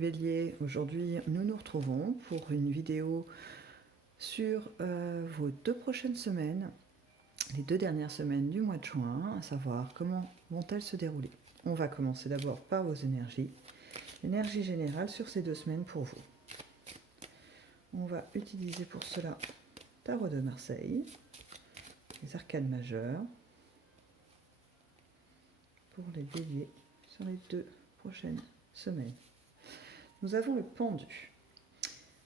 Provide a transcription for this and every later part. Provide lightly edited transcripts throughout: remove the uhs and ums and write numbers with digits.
Bélier, aujourd'hui nous nous retrouvons pour une vidéo sur vos 2 prochaines semaines, les 2 dernières semaines du mois de juin, à savoir comment vont-elles se dérouler. On va commencer d'abord par vos énergies, l'énergie générale sur ces 2 semaines pour vous. On va utiliser pour cela Tarot de Marseille, les arcanes majeures, pour les béliers sur les 2 prochaines semaines. Nous avons le pendu.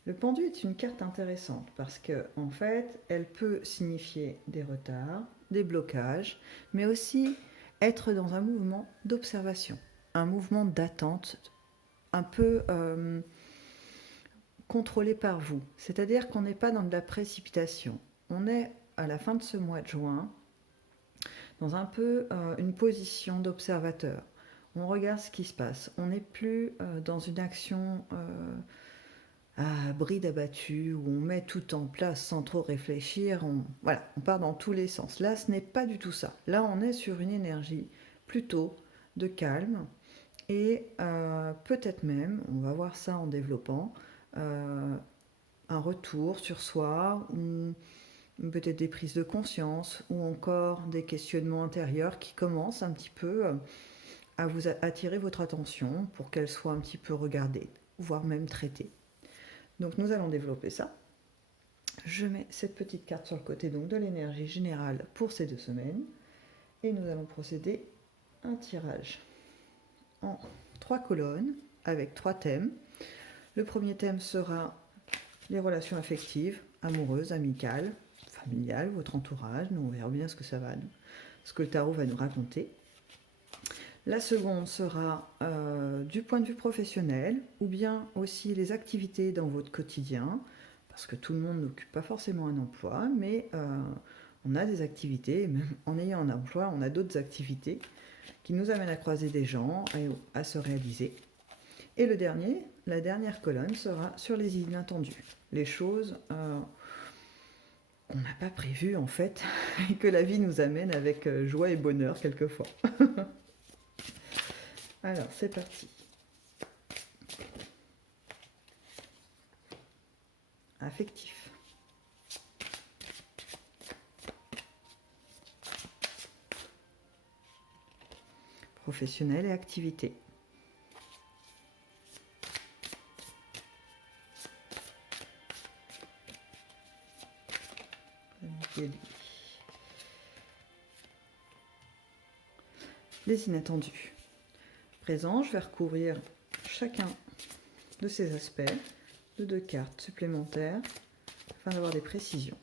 Le pendu est une carte intéressante parce que, en fait, elle peut signifier des retards, des blocages, mais aussi être dans un mouvement d'observation, un mouvement d'attente un peu contrôlé par vous. C'est-à-dire qu'on n'est pas dans de la précipitation. On est à la fin de ce mois de juin dans un peu une position d'observateur. On regarde ce qui se passe. On n'est plus dans une action à bride abattue où on met tout en place sans trop réfléchir. On part dans tous les sens. Là, ce n'est pas du tout ça. Là, on est sur une énergie plutôt de calme et peut-être même, on va voir ça en développant, un retour sur soi ou peut-être des prises de conscience ou encore des questionnements intérieurs qui commencent un petit peu à vous attirer votre attention pour qu'elle soit un petit peu regardée, voire même traitée. Donc nous allons développer ça. Je mets cette petite carte sur le côté donc de l'énergie générale pour ces 2 semaines et nous allons procéder à un tirage en 3 colonnes avec 3 thèmes. Le premier thème sera les relations affectives, amoureuses, amicales, familiales, votre entourage. Nous on verra bien ce que le tarot va nous raconter. La seconde sera du point de vue professionnel ou bien aussi les activités dans votre quotidien, parce que tout le monde n'occupe pas forcément un emploi, mais on a des activités, même en ayant un emploi, on a d'autres activités qui nous amènent à croiser des gens, à se réaliser. Et la dernière colonne sera sur les inattendues, les choses qu'on n'a pas prévues en fait, et que la vie nous amène avec joie et bonheur quelquefois. Alors, c'est parti. Affectif. Professionnel et activité. Les inattendus. Présent, je vais recouvrir chacun de ces aspects de 2 cartes supplémentaires afin d'avoir des précisions.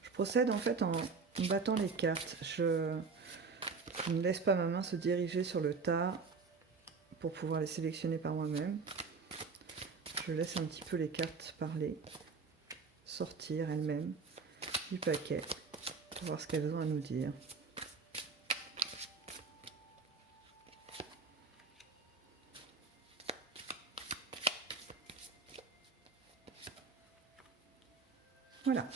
Je procède en fait en battant les cartes. Je ne laisse pas ma main se diriger sur le tas pour pouvoir les sélectionner par moi-même. Je laisse un petit peu les cartes parler, sortir elles-mêmes du paquet pour voir ce qu'elles ont à nous dire. Voilà.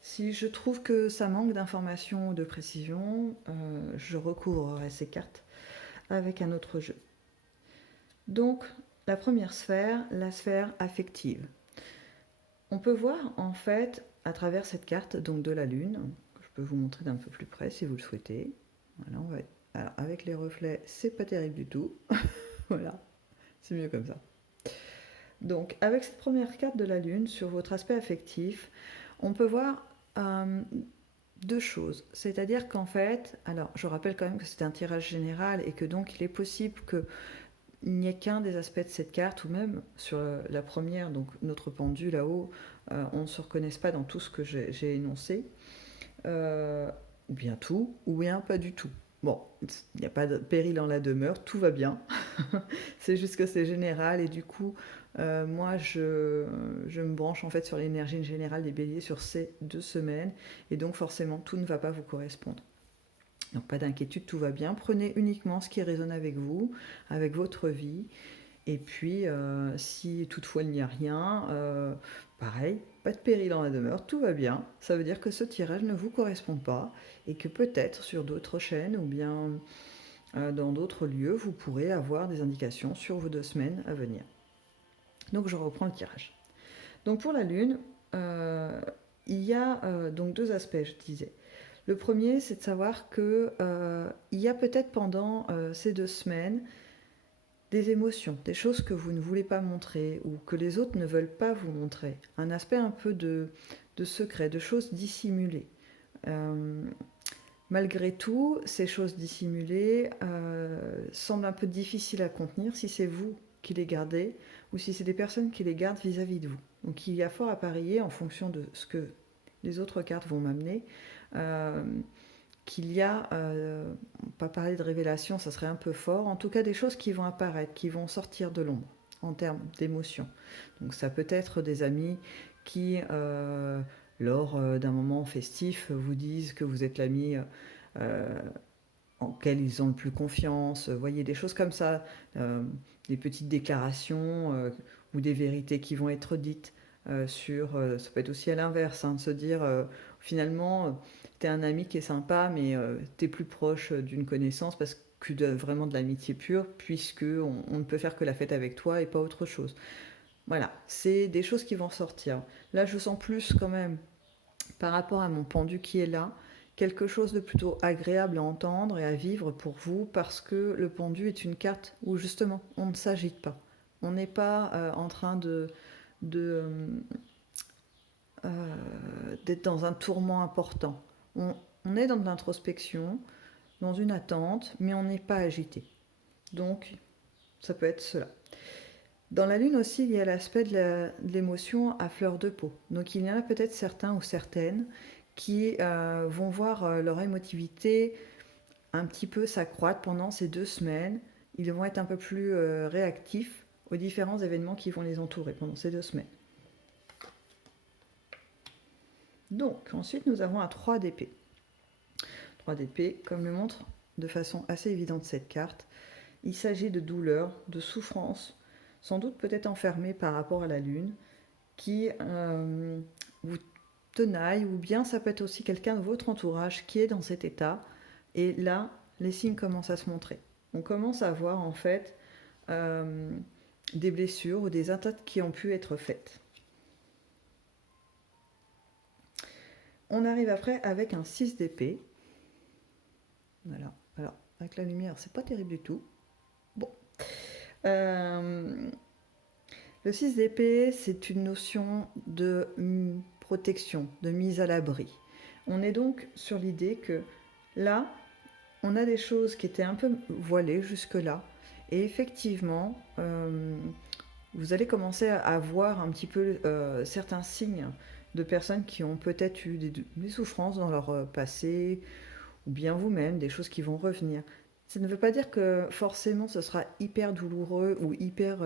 Si je trouve que ça manque d'informations ou de précision, je recouvrerai ces cartes avec un autre jeu. Donc, la première sphère, la sphère affective. On peut voir en fait à travers cette carte donc de la lune, que je peux vous montrer d'un peu plus près si vous le souhaitez. Voilà, alors avec les reflets, c'est pas terrible du tout. Voilà, c'est mieux comme ça. Donc avec cette première carte de la lune sur votre aspect affectif, on peut voir 2 choses. C'est-à-dire qu'en fait, alors je rappelle quand même que c'est un tirage général et que donc il est possible qu'il n'y ait qu'un des aspects de cette carte, ou même sur la première, donc notre pendu là-haut, on ne se reconnaisse pas dans tout ce que j'ai énoncé, ou bien tout, ou bien pas du tout. Bon, il n'y a pas de péril en la demeure, tout va bien. C'est juste que c'est général et du coup, moi je me branche en fait sur l'énergie générale des béliers sur ces 2 semaines et donc forcément tout ne va pas vous correspondre. Donc pas d'inquiétude, tout va bien. Prenez uniquement ce qui résonne avec vous, avec votre vie Et puis, si toutefois il n'y a rien, pareil, pas de péril dans la demeure, tout va bien. Ça veut dire que ce tirage ne vous correspond pas et que peut-être sur d'autres chaînes ou bien dans d'autres lieux, vous pourrez avoir des indications sur vos 2 semaines à venir. Donc je reprends le tirage. Donc pour la Lune, il y a donc 2 aspects, je disais. Le premier, c'est de savoir que il y a peut-être pendant ces 2 semaines des émotions, des choses que vous ne voulez pas montrer ou que les autres ne veulent pas vous montrer. Un aspect un peu de secret, de choses dissimulées. Malgré tout, ces choses dissimulées semblent un peu difficiles à contenir si c'est vous qui les gardez ou si c'est des personnes qui les gardent vis-à-vis de vous. Donc il y a fort à parier en fonction de ce que les autres cartes vont m'amener, qu'il y a, pas parler de révélation, ça serait un peu fort, en tout cas des choses qui vont apparaître, qui vont sortir de l'ombre en termes d'émotions. Donc ça peut être des amis qui, lors d'un moment festif, vous disent que vous êtes l'ami en quel ils ont le plus confiance, voyez des choses comme ça, des petites déclarations ou des vérités qui vont être dites sur, ça peut être aussi à l'inverse, hein, de se dire finalement t'es un ami qui est sympa mais t'es plus proche d'une connaissance parce que vraiment de l'amitié pure puisque on ne peut faire que la fête avec toi et pas autre chose. Voilà, c'est des choses qui vont sortir. Là je sens plus quand même par rapport à mon pendu qui est là, quelque chose de plutôt agréable à entendre et à vivre pour vous parce que le pendu est une carte où justement on ne s'agite pas. On n'est pas en train de, d'être dans un tourment important. On est dans de l'introspection, dans une attente, mais on n'est pas agité. Donc, ça peut être cela. Dans la Lune aussi, il y a l'aspect de l'émotion à fleur de peau. Donc il y en a peut-être certains ou certaines qui vont voir leur émotivité un petit peu s'accroître pendant ces 2 semaines. Ils vont être un peu plus réactifs aux différents événements qui vont les entourer pendant ces 2 semaines. Donc ensuite nous avons un 3 d'épée. 3 d'épée, comme le montre de façon assez évidente cette carte, il s'agit de douleur, de souffrance, sans doute peut-être enfermé par rapport à la Lune, qui vous tenaille, ou bien ça peut être aussi quelqu'un de votre entourage qui est dans cet état, et là, les signes commencent à se montrer. On commence à voir en fait des blessures ou des attaques qui ont pu être faites. On arrive après avec un 6 d'épée. Voilà, alors avec la lumière, c'est pas terrible du tout. Bon. Le 6 d'épée, c'est une notion de protection, de mise à l'abri. On est donc sur l'idée que là, on a des choses qui étaient un peu voilées jusque-là. Et effectivement, vous allez commencer à voir un petit peu certains signes de personnes qui ont peut-être eu des souffrances dans leur passé, ou bien vous-même, des choses qui vont revenir. Ça ne veut pas dire que forcément ce sera hyper douloureux ou hyper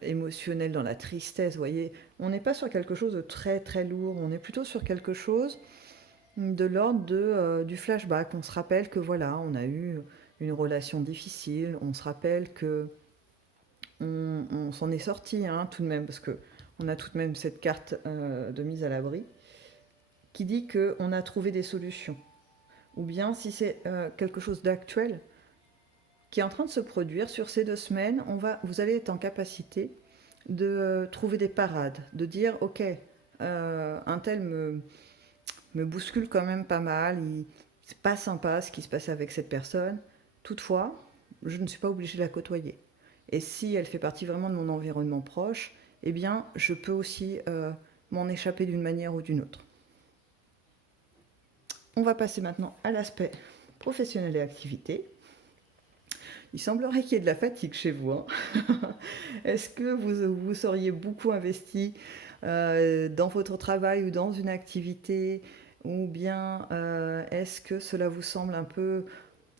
émotionnel dans la tristesse, vous voyez. On n'est pas sur quelque chose de très très lourd, on est plutôt sur quelque chose de l'ordre du flashback. On se rappelle que voilà, on a eu une relation difficile, on se rappelle que on s'en est sorti hein, tout de même, parce que on a tout de même cette carte de mise à l'abri qui dit qu'on a trouvé des solutions. Ou bien si c'est quelque chose d'actuel qui est en train de se produire sur ces 2 semaines, vous allez être en capacité de trouver des parades, de dire ok, un tel me bouscule quand même pas mal, c'est pas sympa ce qui se passe avec cette personne, toutefois, je ne suis pas obligée de la côtoyer. Et si elle fait partie vraiment de mon environnement proche, eh bien, je peux aussi m'en échapper d'une manière ou d'une autre. On va passer maintenant à l'aspect professionnel et activité. Il semblerait qu'il y ait de la fatigue chez vous. Hein. Est-ce que vous seriez beaucoup investi dans votre travail ou dans une activité, ou bien est-ce que cela vous semble un peu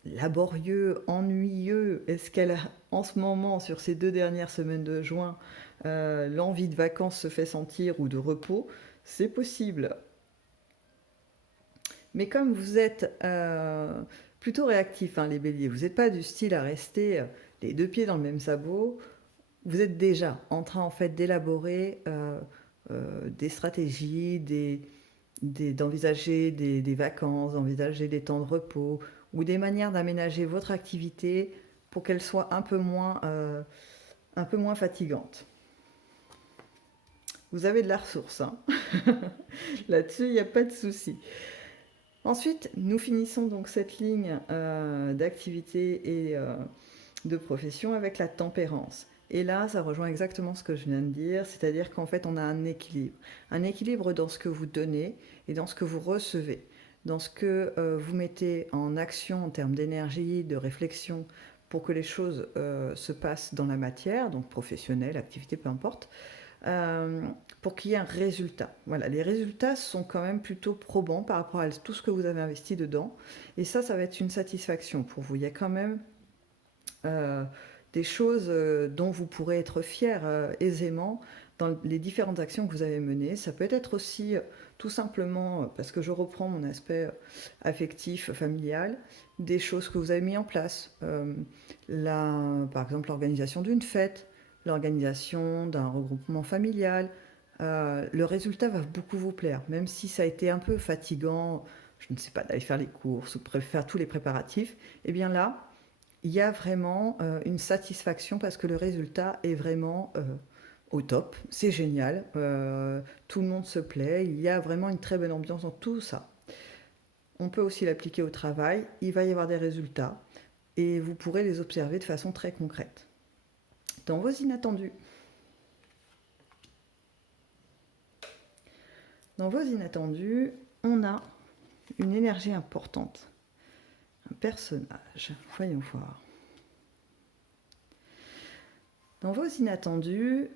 laborieux, ennuyeux? Est-ce qu'elle a, en ce moment, sur ces 2 dernières semaines de juin, l'envie de vacances se fait sentir ou de repos? C'est possible. Mais comme vous êtes plutôt réactif, hein, les béliers, vous n'êtes pas du style à rester les deux pieds dans le même sabot, vous êtes déjà en train en fait d'élaborer des stratégies, d'envisager des vacances, d'envisager des temps de repos ou des manières d'aménager votre activité pour qu'elle soit un peu moins fatigante. Vous avez de la ressource, hein. Là-dessus, il n'y a pas de souci. Ensuite, nous finissons donc cette ligne d'activité et de profession avec la tempérance. Et là, ça rejoint exactement ce que je viens de dire, c'est-à-dire qu'en fait, on a un équilibre. Un équilibre dans ce que vous donnez et dans ce que vous recevez, dans ce que vous mettez en action en termes d'énergie, de réflexion, pour que les choses se passent dans la matière, donc professionnelle, activité, peu importe, euh, pour qu'il y ait un résultat. Voilà, les résultats sont quand même plutôt probants par rapport à tout ce que vous avez investi dedans. Et ça va être une satisfaction pour vous. Il y a quand même euh, des choses dont vous pourrez être fier aisément dans les différentes actions que vous avez menées. Ça peut être aussi tout simplement, parce que je reprends mon aspect affectif, familial, des choses que vous avez mis en place. Par exemple, l'organisation d'une fête, l'organisation d'un regroupement familial. Le résultat va beaucoup vous plaire, même si ça a été un peu fatigant, je ne sais pas, d'aller faire les courses ou faire tous les préparatifs. Et bien là, il y a vraiment une satisfaction parce que le résultat est vraiment au top. C'est génial. Tout le monde se plaît. Il y a vraiment une très bonne ambiance dans tout ça. On peut aussi l'appliquer au travail. Il va y avoir des résultats et vous pourrez les observer de façon très concrète. Dans vos inattendus. Dans vos inattendus, on a une énergie importante. Un personnage. Voyons voir. Dans vos inattendus,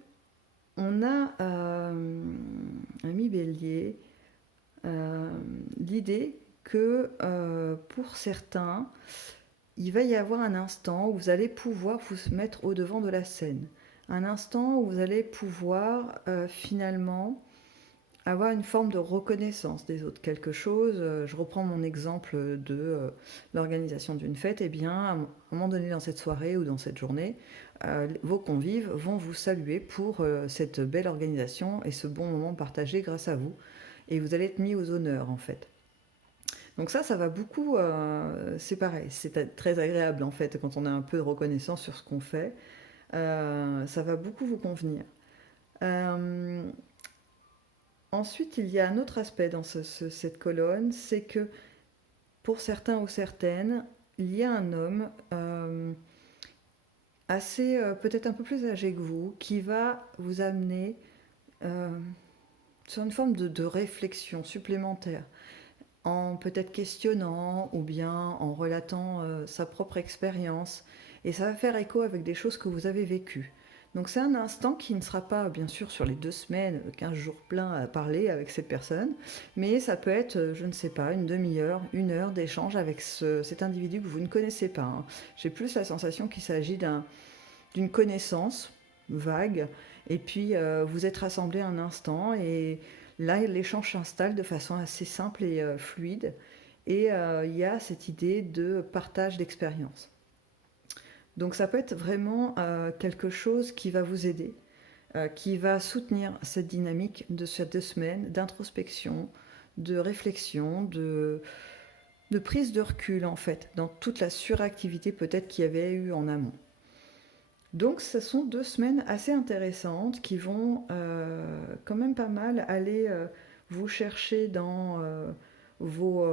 on a ami Bélier l'idée que pour certains, il va y avoir un instant où vous allez pouvoir vous mettre au devant de la scène. Un instant où vous allez pouvoir finalement avoir une forme de reconnaissance des autres. Quelque chose, je reprends mon exemple de l'organisation d'une fête, et bien à un moment donné dans cette soirée ou dans cette journée, vos convives vont vous saluer pour cette belle organisation et ce bon moment partagé grâce à vous. Et vous allez être mis aux honneurs en fait. Donc ça va beaucoup, c'est pareil, c'est très agréable en fait quand on a un peu de reconnaissance sur ce qu'on fait. Ça va beaucoup vous convenir. Euh, Ensuite, il y a un autre aspect dans cette colonne, c'est que pour certains ou certaines, il y a un homme assez, peut-être un peu plus âgé que vous, qui va vous amener euh, sur une forme de réflexion supplémentaire, en peut-être questionnant ou bien en relatant sa propre expérience. Et ça va faire écho avec des choses que vous avez vécues. Donc c'est un instant qui ne sera pas, bien sûr, sur les 2 semaines, 15 jours pleins à parler avec cette personne, mais ça peut être, je ne sais pas, une demi-heure, 1 heure d'échange avec cet individu que vous ne connaissez pas, hein. J'ai plus la sensation qu'il s'agit d'une connaissance vague, et puis vous êtes rassemblés un instant, et là l'échange s'installe de façon assez simple et fluide, et il y a cette idée de partage d'expérience. Donc ça peut être vraiment quelque chose qui va vous aider, qui va soutenir cette dynamique de ces 2 semaines d'introspection, de réflexion, de prise de recul en fait, dans toute la suractivité peut-être qu'il y avait eu en amont. Donc ce sont 2 semaines assez intéressantes qui vont quand même pas mal aller vous chercher dans vos,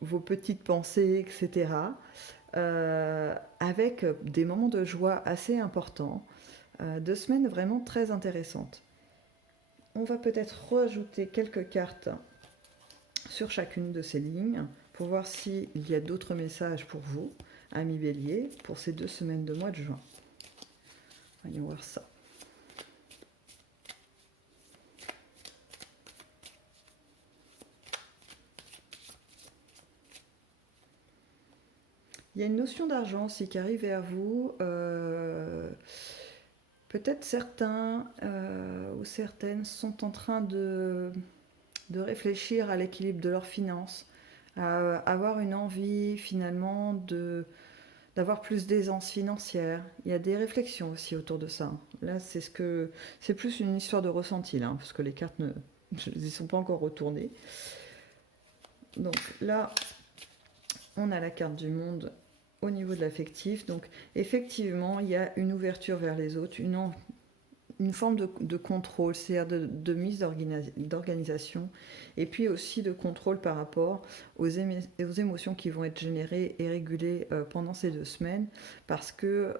vos petites pensées, etc. Avec des moments de joie assez importants. 2 semaines vraiment très intéressantes. On va peut-être rajouter quelques cartes sur chacune de ces lignes pour voir s'il y a d'autres messages pour vous, amis Bélier, pour ces 2 semaines de mois de juin. Voyons voir ça. Il y a une notion d'argent aussi qui arrive vers vous. Peut-être certains ou certaines sont en train de réfléchir à l'équilibre de leurs finances, à avoir une envie finalement d'avoir plus d'aisance financière. Il y a des réflexions aussi autour de ça. Là, c'est plus une histoire de ressenti, là, parce que les cartes ne n'y sont pas encore retournées. Donc là, on a la carte du monde au niveau de l'affectif. Donc effectivement, il y a une ouverture vers les autres, une forme de contrôle, c'est-à-dire de mise d'organisation, et puis aussi de contrôle par rapport aux émotions qui vont être générées et régulées pendant ces 2 semaines, parce que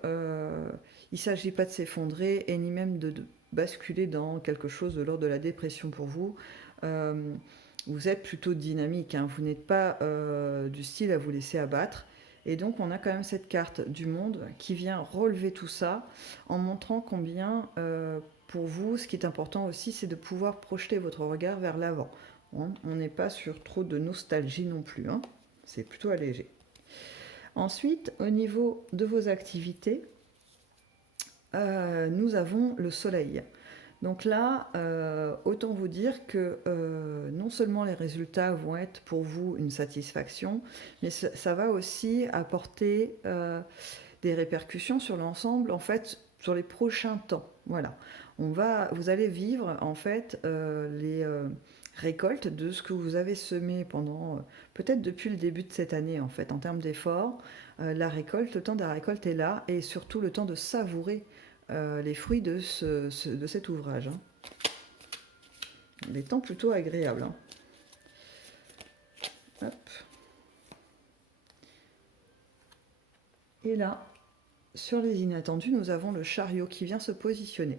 il ne s'agit pas de s'effondrer et ni même de basculer dans quelque chose de l'ordre de la dépression pour vous. Vous êtes plutôt dynamique, hein, vous n'êtes pas du style à vous laisser abattre. Et donc on a quand même cette carte du monde qui vient relever tout ça en montrant combien pour vous, ce qui est important aussi, c'est de pouvoir projeter votre regard vers l'avant. On n'est pas sur trop de nostalgie non plus, hein. C'est plutôt allégé. Ensuite, au niveau de vos activités, nous avons le soleil. Donc là, autant vous dire que non seulement les résultats vont être pour vous une satisfaction, mais ça va aussi apporter des répercussions sur l'ensemble, en fait, sur les prochains temps. Voilà. Vous allez vivre, en fait, les récoltes de ce que vous avez semé pendant, peut-être depuis le début de cette année, en fait, en termes d'efforts. La récolte, le temps de la récolte est là, et surtout le temps de savourer les fruits de cet ouvrage. Hein. Des temps plutôt agréables. Hein. Hop. Et là, sur les inattendus, nous avons le chariot qui vient se positionner.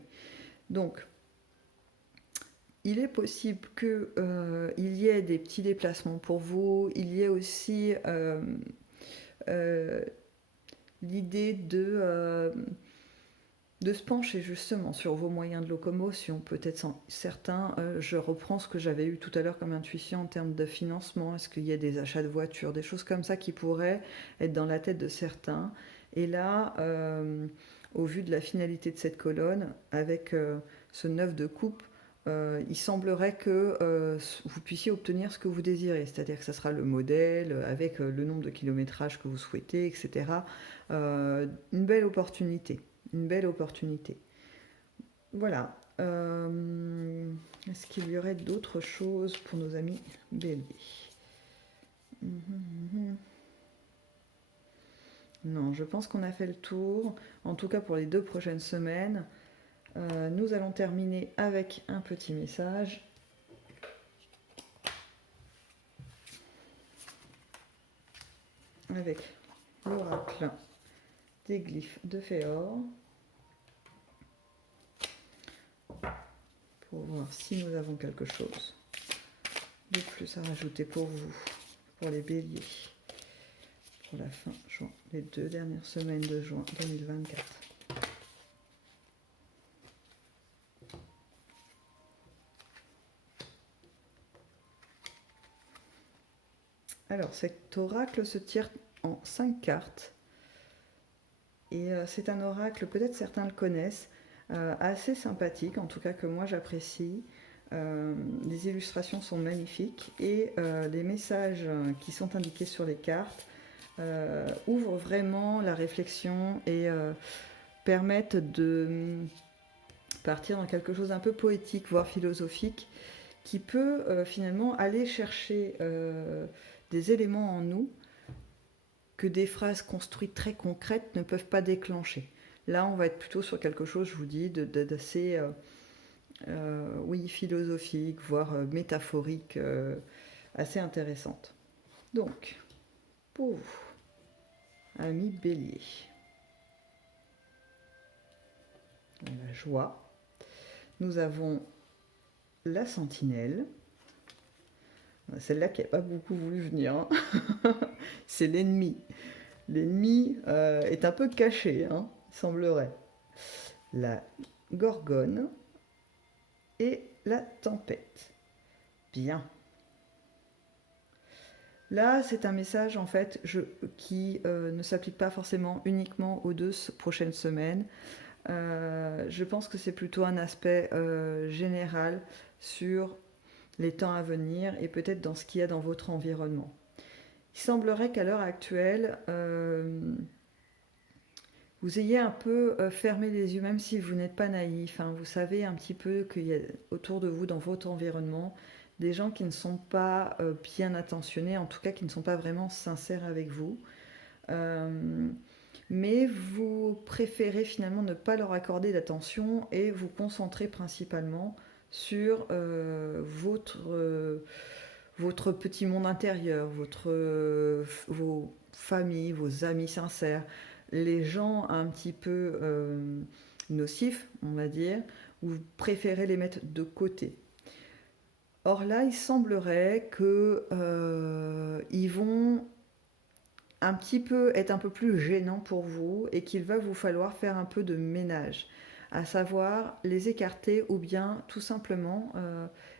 Donc, il est possible qu'il y ait des petits déplacements pour vous. Il y ait aussi l'idée de se pencher justement sur vos moyens de locomotion, peut-être certains, je reprends ce que j'avais eu tout à l'heure comme intuition en termes de financement, est-ce qu'il y a des achats de voitures, des choses comme ça qui pourraient être dans la tête de certains. Et là, au vu de la finalité de cette colonne, avec ce 9 de coupe, il semblerait que vous puissiez obtenir ce que vous désirez, c'est-à-dire que ça sera le modèle, avec le nombre de kilométrages que vous souhaitez, etc. Une belle opportunité. Une belle opportunité. Voilà. Est-ce qu'il y aurait d'autres choses pour nos amis béliers? Non, je pense qu'on a fait le tour. En tout cas pour les 2 prochaines semaines. Nous allons terminer avec un petit message. Avec l'oracle des glyphes de Féor. Pour voir si nous avons quelque chose de plus à rajouter pour vous, pour les béliers, pour la fin juin, les 2 dernières semaines de juin 2024. Alors, cet oracle se tire en 5 cartes. Et c'est un oracle, peut-être certains le connaissent, assez sympathique, en tout cas que moi j'apprécie. Les illustrations sont magnifiques et les messages qui sont indiqués sur les cartes ouvrent vraiment la réflexion et permettent de partir dans quelque chose d'un peu poétique, voire philosophique, qui peut finalement aller chercher des éléments en nous que des phrases construites très concrètes ne peuvent pas déclencher. Là, on va être plutôt sur quelque chose, je vous dis, d'assez oui, philosophique, voire métaphorique, assez intéressante. Donc, pour vous, amis bélier, la joie, nous avons la sentinelle, celle-là qui n'a pas beaucoup voulu venir, hein. C'est l'ennemi. L'ennemi est un peu caché, hein, il semblerait. La gorgone et la tempête. Bien. Là, c'est un message en fait qui ne s'applique pas forcément uniquement aux 2 prochaines semaines. Je pense que c'est plutôt un aspect général sur les temps à venir et peut-être dans ce qu'il y a dans votre environnement. Il semblerait qu'à l'heure actuelle, vous ayez un peu fermé les yeux, même si vous n'êtes pas naïf, hein. Vous savez un petit peu qu'il y a autour de vous, dans votre environnement, des gens qui ne sont pas bien attentionnés, en tout cas qui ne sont pas vraiment sincères avec vous. Euh, mais vous préférez finalement ne pas leur accorder d'attention et vous concentrer principalement sur votre petit monde intérieur, vos familles, vos amis sincères, les gens un petit peu nocifs, on va dire, vous préférez les mettre de côté. Or là, il semblerait que ils vont un petit peu être un peu plus gênants pour vous et qu'il va vous falloir faire un peu de ménage, à savoir les écarter ou bien tout simplement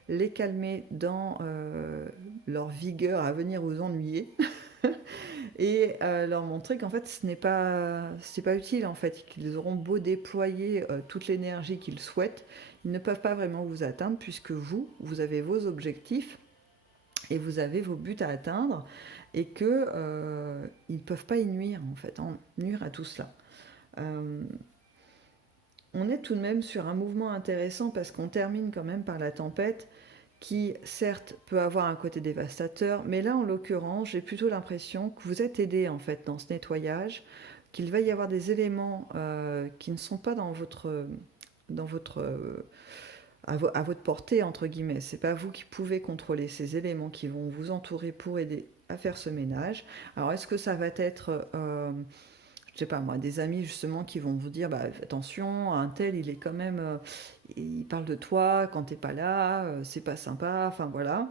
les calmer dans leur vigueur à venir vous ennuyer et leur montrer qu'en fait c'est pas utile en fait, qu'ils auront beau déployer toute l'énergie qu'ils souhaitent, ils ne peuvent pas vraiment vous atteindre puisque vous avez vos objectifs et vous avez vos buts à atteindre et que ils ne peuvent pas y nuire en fait, nuire à tout cela. Euh, on est tout de même sur un mouvement intéressant parce qu'on termine quand même par la tempête qui certes peut avoir un côté dévastateur, mais là en l'occurrence j'ai plutôt l'impression que vous êtes aidé en fait dans ce nettoyage, qu'il va y avoir des éléments qui ne sont pas dans votre à votre portée entre guillemets. C'est pas vous qui pouvez contrôler ces éléments qui vont vous entourer pour aider à faire ce ménage. Alors est-ce que ça va être je sais pas moi, des amis justement qui vont vous dire bah, attention, un tel il est quand même il parle de toi quand t'es pas là, c'est pas sympa, enfin voilà.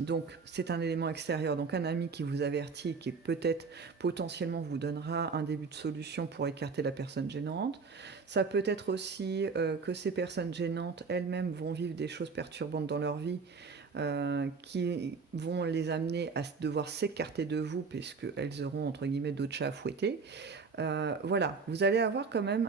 Donc c'est un élément extérieur, donc un ami qui vous avertit, qui peut-être potentiellement vous donnera un début de solution pour écarter la personne gênante. Ça peut être aussi que ces personnes gênantes elles-mêmes vont vivre des choses perturbantes dans leur vie qui vont les amener à devoir s'écarter de vous puisqu'elles auront entre guillemets d'autres chats à fouetter. Voilà, vous allez avoir quand même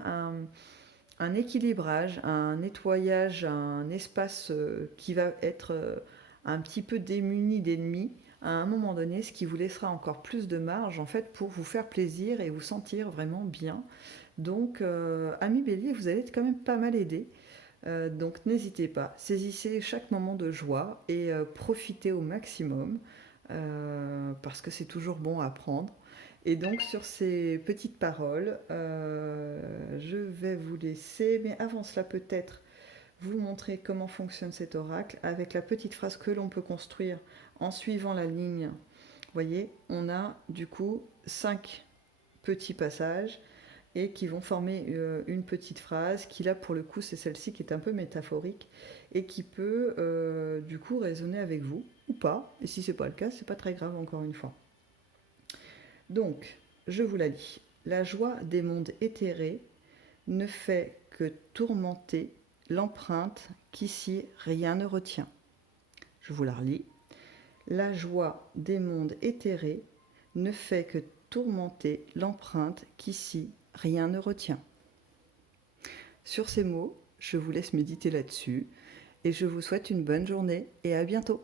un équilibrage, un nettoyage, un espace qui va être un petit peu démuni d'ennemis à un moment donné, ce qui vous laissera encore plus de marge en fait pour vous faire plaisir et vous sentir vraiment bien. Donc, ami Bélier, vous allez être quand même pas mal aidé. Donc n'hésitez pas, saisissez chaque moment de joie et profitez au maximum parce que c'est toujours bon à prendre. Et donc sur ces petites paroles, je vais vous laisser, mais avant cela peut-être vous montrer comment fonctionne cet oracle avec la petite phrase que l'on peut construire en suivant la ligne. Vous voyez, on a du coup 5 petits passages et qui vont former une petite phrase qui là pour le coup c'est celle-ci qui est un peu métaphorique et qui peut du coup résonner avec vous ou pas, et si c'est pas le cas c'est pas très grave encore une fois. Donc je vous la lis. La joie des mondes éthérés ne fait que tourmenter l'empreinte qu'ici rien ne retient. Je vous la relis. La joie des mondes éthérés ne fait que tourmenter l'empreinte qu'ici rien ne retient. Sur ces mots, je vous laisse méditer là-dessus et je vous souhaite une bonne journée et à bientôt.